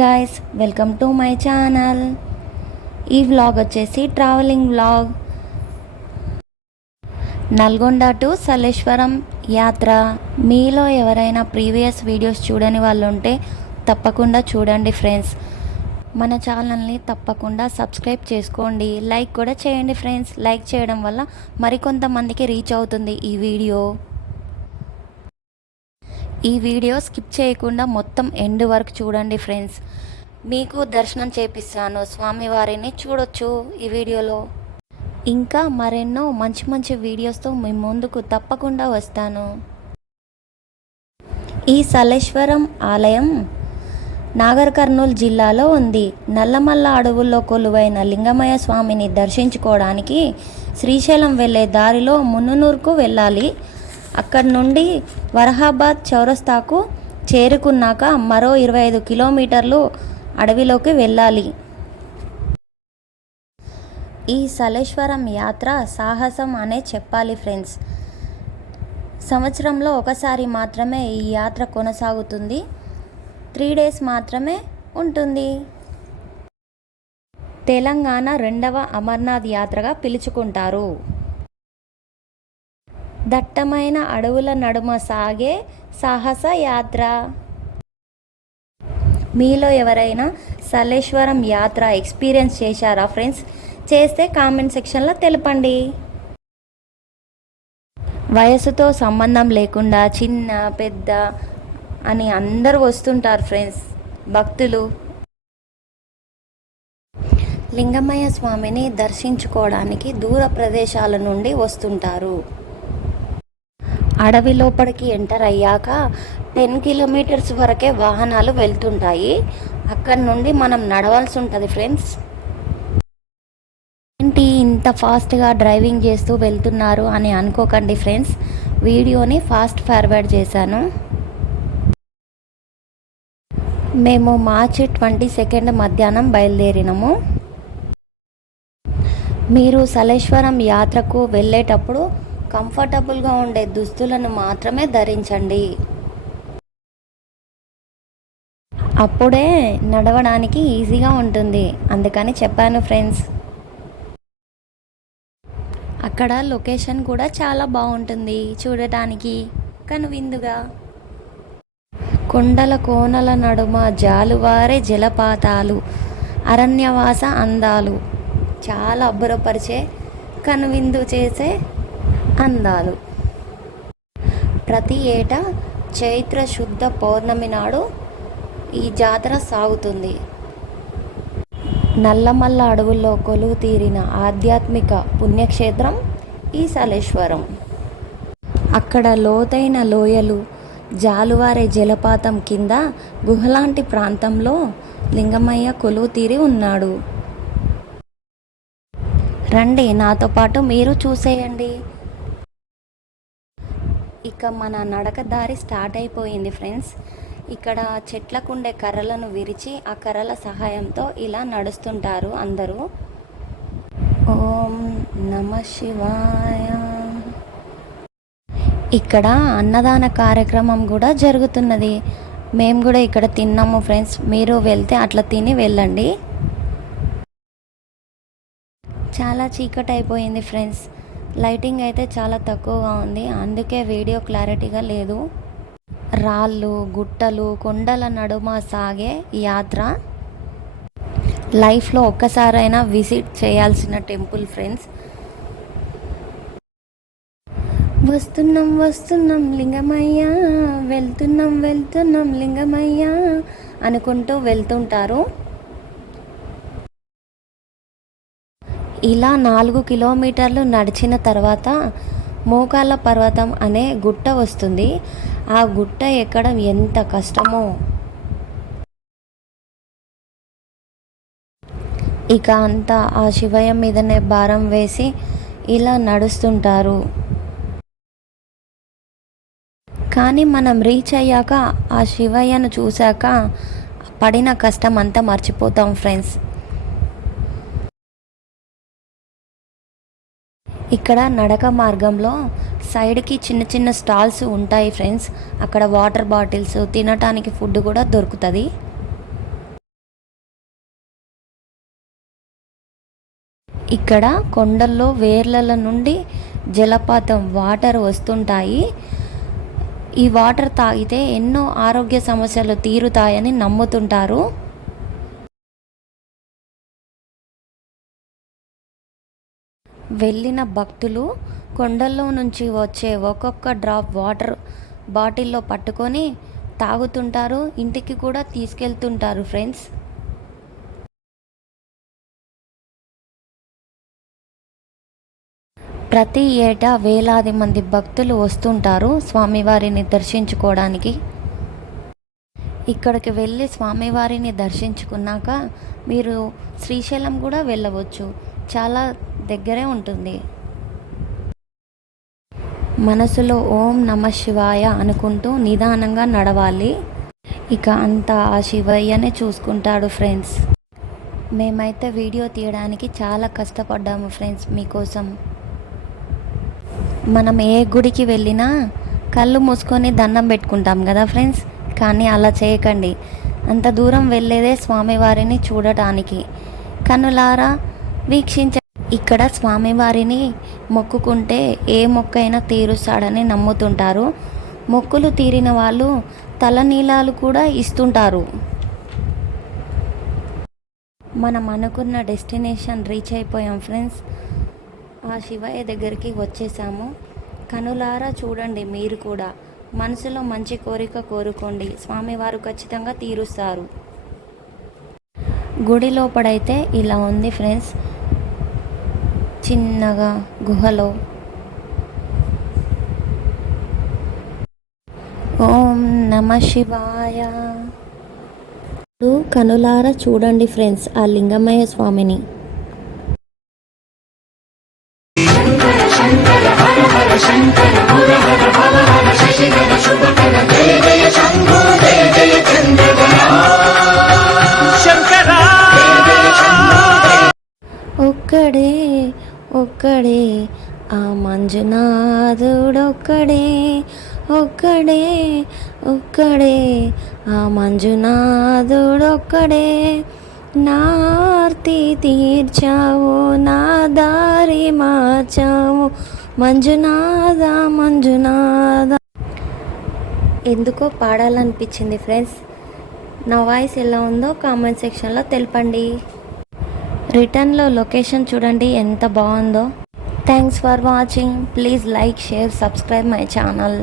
Guys, welcome to my channel. ఈ vlog వచ్చేసి travelling vlog. Nalgonda to Saleshwaram యాత్ర. మీలో ఎవరైనా ప్రీవియస్ వీడియోస్ చూడని వాళ్ళు ఉంటే తప్పకుండా చూడండి ఫ్రెండ్స్. మన ఛానల్ని తప్పకుండా సబ్స్క్రైబ్ చేసుకోండి, లైక్ కూడా చేయండి ఫ్రెండ్స్. లైక్ చేయడం వల్ల మరికొంతమందికి రీచ్ అవుతుంది ఈ వీడియో. ఈ వీడియో స్కిప్ చేయకుండా మొత్తం ఎండ్ వరకు చూడండి ఫ్రెండ్స్. మీకు దర్శనం చేపిస్తాను, స్వామివారిని చూడొచ్చు ఈ వీడియోలో. ఇంకా మరెన్నో మంచి మంచి వీడియోస్తో మీ ముందుకు తప్పకుండా వస్తాను. ఈ సలేశ్వరం ఆలయం నాగర్ కర్నూల్ జిల్లాలో ఉంది. నల్లమల్ల అడవుల్లో కొలువైన లింగమయ్య స్వామిని దర్శించుకోవడానికి శ్రీశైలం వెళ్ళే దారిలో మున్నునూరుకు వెళ్ళాలి. అక్కడి నుండి వరహాబాద్ చౌరస్తాకు చేరుకున్నాక మరో 25 కిలోమీటర్లు అడవిలోకి వెళ్ళాలి. ఈ సలేశ్వరం యాత్ర సాహసం అనే చెప్పాలి ఫ్రెండ్స్. సంవత్సరంలో ఒకసారి మాత్రమే ఈ యాత్ర కొనసాగుతుంది. 3 days మాత్రమే ఉంటుంది. తెలంగాణ 2వ అమర్నాథ్ యాత్రగా పిలుచుకుంటారు. దట్టమైన అడవుల నడుమ సాగే సాహస యాత్ర. మీలో ఎవరైనా సలేశ్వరం యాత్ర ఎక్స్పీరియన్స్ చేశారా ఫ్రెండ్స్? చేస్తే కామెంట్ సెక్షన్లో తెలపండి. వయసుతో సంబంధం లేకుండా చిన్న పెద్ద అని అందరూ వస్తుంటారు ఫ్రెండ్స్, భక్తులు. లింగమయ్య స్వామిని దర్శించుకోవడానికి దూర ప్రదేశాల నుండి వస్తుంటారు. అడవి లోపలికి ఎంటర్ అయ్యాక 10 kilometers వరకే వాహనాలు వెళ్తుంటాయి. అక్కడి నుండి మనం నడవాల్సి ఉంటుంది ఫ్రెండ్స్. ఏంటి ఇంత ఫాస్ట్గా డ్రైవింగ్ చేస్తూ వెళ్తున్నారు అని అనుకోకండి ఫ్రెండ్స్. వీడియోని ఫాస్ట్ ఫార్వర్డ్ చేశాను. మేము March 22 మధ్యాహ్నం బయలుదేరినాము. మీరు సలేశ్వరం యాత్రకు వెళ్ళేటప్పుడు కంఫర్టబుల్గా ఉండే దుస్తులను మాత్రమే ధరించండి. అప్పుడే నడవడానికి ఈజీగా ఉంటుంది, అందుకని చెప్పాను ఫ్రెండ్స్. అక్కడ లొకేషన్ కూడా చాలా బాగుంటుంది చూడటానికి కనువిందుగా. కొండల కోనల నడుమ జాలువారే జలపాతాలు, అరణ్యవాస అందాలు, చాలా అబ్బురపరిచే కనువిందు చేసే అందాలు. ప్రతి ఏటా చైత్ర శుద్ధ పౌర్ణమి నాడు ఈ జాతర సాగుతుంది. నల్లమల్ల అడవుల్లో కొలువు తీరిన ఆధ్యాత్మిక పుణ్యక్షేత్రం ఈ సలేశ్వరం. అక్కడ లోతైన లోయలు, జాలువారే జలపాతం కింద గుహలాంటి ప్రాంతంలో లింగమయ్య కొలువు తీరి ఉన్నాడు. రండి, నాతో పాటు మీరు చూసేయండి. ఇక మన నడక దారి స్టార్ట్ అయిపోయింది ఫ్రెండ్స్. ఇక్కడ చెట్లకుండే కర్రలను విరిచి ఆ కర్రల సహాయంతో ఇలా నడుస్తుంటారు అందరూ. ఓం నమ శివాయ. ఇక్కడ అన్నదాన కార్యక్రమం కూడా జరుగుతున్నది. మేము కూడా ఇక్కడ తిన్నాము ఫ్రెండ్స్. మీరు వెళ్తే అట్లా తిని వెళ్ళండి. చాలా చీకటి అయిపోయింది ఫ్రెండ్స్. లైటింగ్ అయితే చాలా తక్కువగా ఉంది, అందుకే వీడియో క్లారిటీగా లేదు. రాళ్ళు, గుట్టలు, కొండల నడుమ సాగే యాత్ర లైఫ్లో ఒక్కసారైనా విజిట్ చేయాల్సిన టెంపుల్ ఫ్రెండ్స్. వస్తున్నాం వస్తున్నాం లింగమయ్య, వెళ్తున్నాం వెళ్తున్నాం లింగమయ్య అనుకుంటూ వెళ్తుంటారు. ఇలా 4 kilometers నడిచిన తర్వాత మోకాళ్ళ పర్వతం అనే గుట్ట వస్తుంది. ఆ గుట్ట ఎక్కడం ఎంత కష్టమో. ఇక అంతా ఆ శివయ్య మీదనే భారం వేసి ఇలా నడుస్తుంటారు. కానీ మనం రీచ్ అయ్యాక ఆ శివయ్యను చూశాక పడిన కష్టం అంతా మర్చిపోతాం ఫ్రెండ్స్. ఇక్కడ నడక మార్గంలో సైడ్కి చిన్న చిన్న స్టాల్స్ ఉంటాయి ఫ్రెండ్స్. అక్కడ వాటర్ బాటిల్స్, తినటానికి ఫుడ్ కూడా దొరుకుతుంది. ఇక్కడ కొండల్లో వేర్ల నుండి జలపాతం వాటర్ వస్తుంటాయి. ఈ వాటర్ తాగితే ఎన్నో ఆరోగ్య సమస్యలు తీరుతాయని నమ్ముతుంటారు. వెళ్ళిన భక్తులు కొండల్లో నుంచి వచ్చే ఒక్కొక్క డ్రాప్ వాటర్ బాటిల్లో పట్టుకొని తాగుతుంటారు, ఇంటికి కూడా తీసుకెళ్తుంటారు ఫ్రెండ్స్. ప్రతి ఏటా వేలాది మంది భక్తులు వస్తుంటారు స్వామివారిని దర్శించుకోవడానికి. ఇక్కడికి వెళ్ళి స్వామివారిని దర్శించుకున్నాక మీరు శ్రీశైలం కూడా వెళ్ళవచ్చు, చాలా దగ్గరే ఉంటుంది. మనసులో ఓం నమ శివాయ అనుకుంటూ నిదానంగా నడవాలి. ఇక అంతా ఆ శివయ్యనే చూసుకుంటాడు ఫ్రెండ్స్. మేమైతే వీడియో తీయడానికి చాలా కష్టపడ్డాము ఫ్రెండ్స్ మీకోసం. మనం ఏ గుడికి వెళ్ళినా కళ్ళు మూసుకొని దండం పెట్టుకుంటాం కదా ఫ్రెండ్స్, కానీ అలా చేయకండి. అంత దూరం వెళ్ళేదే స్వామివారిని చూడటానికి. కనులారా వీక్షించ. ఇక్కడ స్వామివారిని మొక్కుకుంటే ఏ మొక్కైనా తీరుస్తాడని నమ్ముతుంటారు. మొక్కులు తీరిన వాళ్ళు తలనీలాలు కూడా ఇస్తుంటారు. మనం అనుకున్న డెస్టినేషన్ రీచ్ అయిపోయాం ఫ్రెండ్స్. ఆ శివయ్య దగ్గరికి వచ్చేసాము. కనులారా చూడండి మీరు కూడా. మనసులో మంచి కోరిక కోరుకోండి, స్వామివారు ఖచ్చితంగా తీరుస్తారు. గుడి లోపడైతే ఇలా ఉంది ఫ్రెండ్స్, చిన్నగా గుహలో. ఓం నమ శివాయ. కనులారా చూడండి ఫ్రెండ్స్ ఆ లింగమయ్య స్వామిని. ఒక్కడే ఒక్కడే ఆ మంజునాథుడొక్కడే, ఒక్కడే ఒక్కడే ఆ మంజునాథుడొక్కడే. నార్తి తీర్చావు, నా దారి మార్చావు, మంజునాథ మంజునాథ. ఎందుకో పాడాలనిపించింది ఫ్రెండ్స్. నా వాయిస్ ఎలా ఉందో కామెంట్ సెక్షన్లో తెలపండి. రిటర్న్లో లొకేషన్ చూడండి ఎంత బాగుందో. Thanks for watching. Please like, share, subscribe my channel.